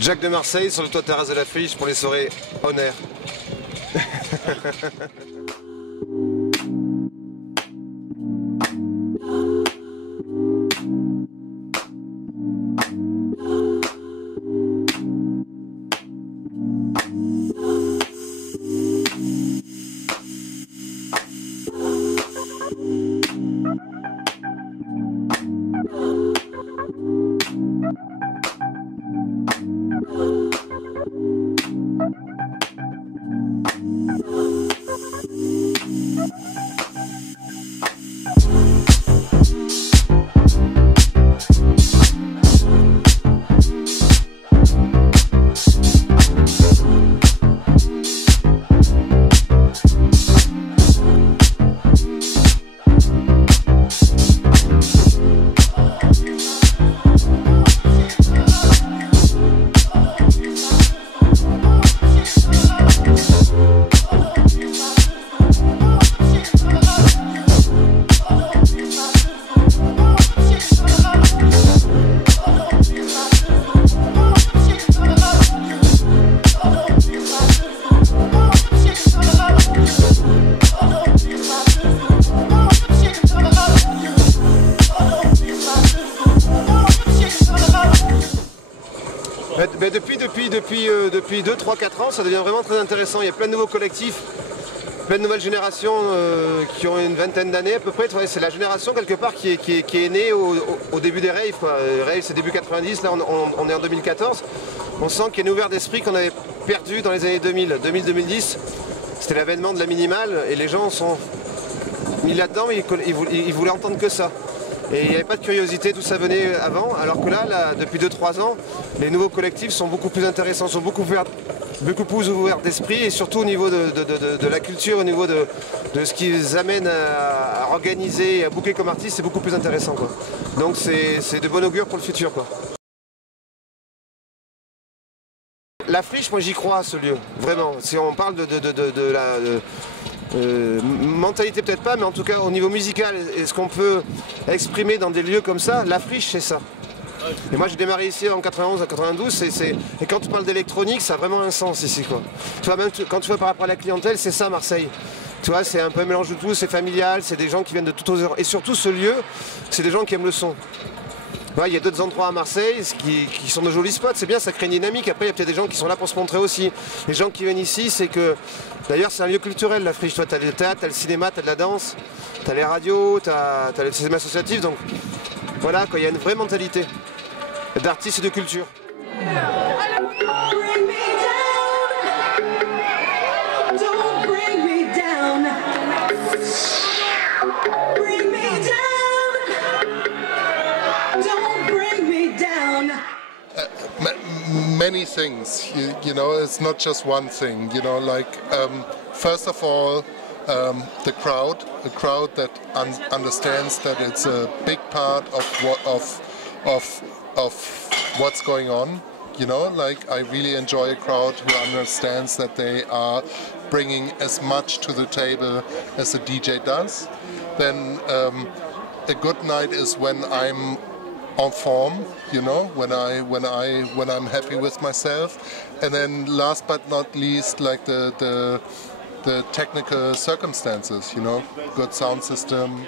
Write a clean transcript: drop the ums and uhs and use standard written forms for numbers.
Jack de Marseille sur le toit de terrasse de la Friche pour les soirées on air. Depuis 2, 3, 4 ans, ça devient vraiment très intéressant. Il y a plein de nouveaux collectifs, plein de nouvelles générations qui ont une vingtaine d'années à peu près. C'est la génération quelque part qui est née au début des raves. Rave c'est début 90, là on est en 2014. On sent qu'il y a une ouverture d'esprit qu'on avait perdue dans les années 2000, 2000-2010. C'était l'avènement de la minimale et les gens sont mis là-dedans, mais ils voulaient entendre que ça. Et il n'y avait pas de curiosité, tout ça venait avant, alors que là depuis 2-3 ans, les nouveaux collectifs sont beaucoup plus intéressants, sont beaucoup plus ouverts d'esprit et surtout au niveau de la culture, au niveau de ce qu'ils amènent à organiser et à booker comme artistes, c'est beaucoup plus intéressant, quoi. Donc c'est de bon augure pour le futur, quoi. La Friche, moi j'y crois à ce lieu, vraiment. Si on parle de la... mentalité peut-être pas, mais en tout cas au niveau musical, est-ce qu'on peut exprimer dans des lieux comme ça, la Friche c'est ça. Et moi j'ai démarré ici en 91 à 92 et quand tu parles d'électronique ça a vraiment un sens ici, quoi. Tu vois, même quand tu vois par rapport à la clientèle, c'est ça Marseille. Tu vois, c'est un peu un mélange de tout, c'est familial, c'est des gens qui viennent de toutes aux heures. Et surtout ce lieu, c'est des gens qui aiment le son. Ouais, il y a d'autres endroits à Marseille qui sont de jolis spots, c'est bien, ça crée une dynamique. Après, il y a peut-être des gens qui sont là pour se montrer aussi. Les gens qui viennent ici, c'est que... D'ailleurs, c'est un lieu culturel, la Friche. Toi, tu as le théâtre, tu as le cinéma, tu as de la danse, tu as les radios, tu as le cinéma associatif. Donc, voilà, il y a une vraie mentalité d'artistes et de culture. Many things, you know, it's not just one thing, you know, like first of all the crowd, a crowd that understands that it's a big part of what's going on, you know, like I really enjoy a crowd who understands that they are bringing as much to the table as a DJ does. Then a good night is when I'm on form, you know, when I'm happy with myself, and then last but not least, like the technical circumstances, you know, good sound system.